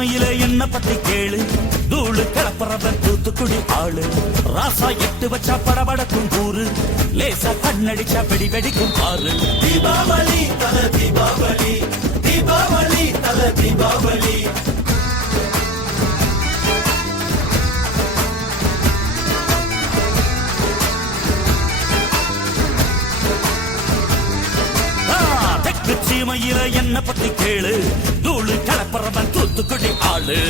சீமையில என்ன பத்தி கேளு, தூளு கிளப்புறவன் தூத்துக்குடி ஆளு. ராசா எட்டு வச்சா படபடக்கும் கூறு, லேசா கண்ணடிச்சா வெடி வெடிக்கும் பாரு. தீபாவளி தல தீபாவளி, தீபாவளி தல தீபாவளி. தெற்கு சீமையில என்ன பத்தி கேளு, தூளு கிளப்புறவன் தூத்துக்குடி ஆளு.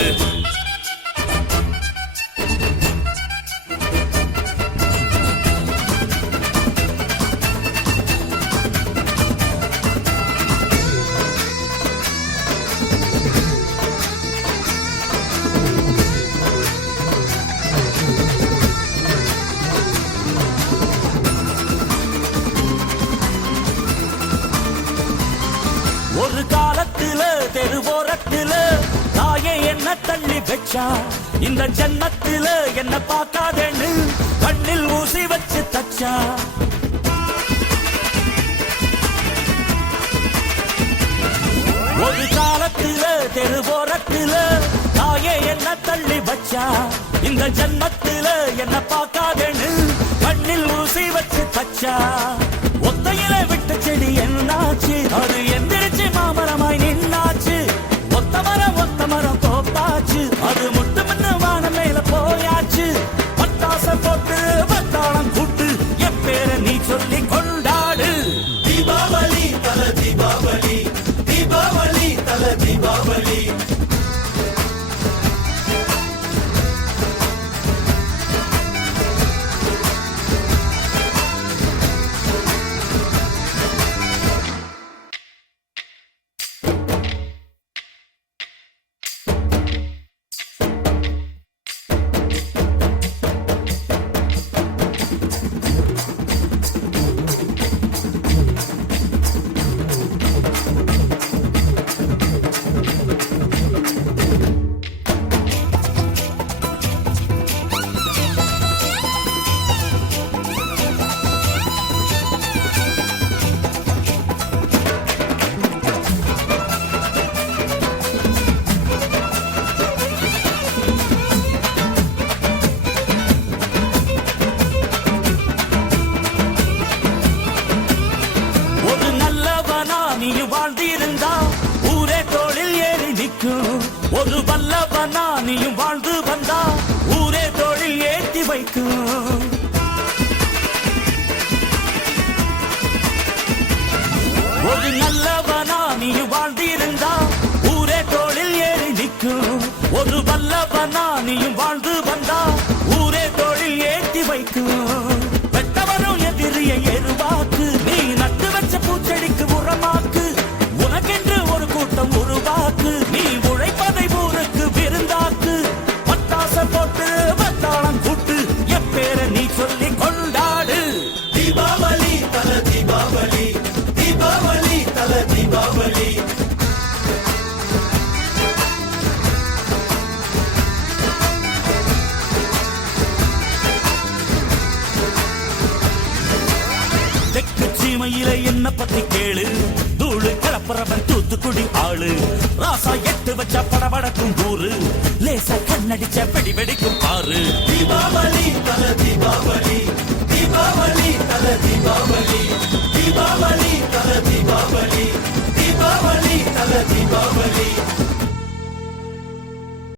ஒரு காலத்தில தெருவோரத்தில தாயே என்ன தள்ளி வச்சா, இந்த ஜன்னத்தில என்ன பார்க்காதேன்னு கண்ணில் ஊசி வச்சு தச்சா. ஒரு காலத்தில தெருவோரத்தில தாயே என்ன தள்ளி வச்சா, இந்த ஜன்னத்தில என்ன பார்க்காதேன்னு கண்ணில் ஊசி வச்சு தச்சா. ஒத்தையில விட்ட செடி என்னாச்சு, அது எந்திரிச்சு மாமரமாய் நின்னாச்சு. ஒத்த மரம் தோப்பாச்சு, அது முட்டு முன்னு வானம் மேல போயாச்சு. பட்டாச போட்டு வட்டாளம் கூட்டு என் பேர நீ சொல்லி கொண்டாடு. தீபாவளி தல தீபாவளி, தீபாவளி தல தீபாவளி. வாழ்ந்திருந்தா ஊரே தோளில் ஏறி நிற்கும். ஒரு வல்லவனா நீயும் வாழ்ந்து வந்தா ஊரே தோளில் ஏற்றி வைக்கும். ஒரு நல்லவனா நீயும் வாழ்ந்திருந்தா ஊரே தோளில் ஏறி நிற்கும். ஒரு வல்லவனா நீயும் வாழ்ந்து வந்தா ஊரே தோளில் ஏற்றி வைக்கும். வெட்டவரும் எதிரியை எருவாக்கு, நீ நட்டு வச்ச பூச்செடிக்கு உரமாக்கு. உனக்கென்று ஒரு கூட்டம் உருவாக்கு, நீ உழைப்பதை ஊருக்கு விருந்தாக்கு. பட்டாச போட்டு வட்டாளம் கூட்டு என் பேர நீ சொல்லி கொண்டாடு. தீபாவளி தல தீபாவளி, தீபாவளி தல தீபாவளி. தெற்கு சீமையில என்ன பத்தி கேளு, தூளு கிளப்புறவன் தூத்துக்குடி ஆளு. ராசா எட்டு வச்சா படபடக்கும் கூறு, லேசா கண்ணடிச்ச வெடி வெடிக்கும் பாரு. தீபாவளி தல தீபாவளி, தீபாவளி தல தீபாவளி. தீபாவளி தல தீபாவளி, தீபாவளி தல தீபாவளி.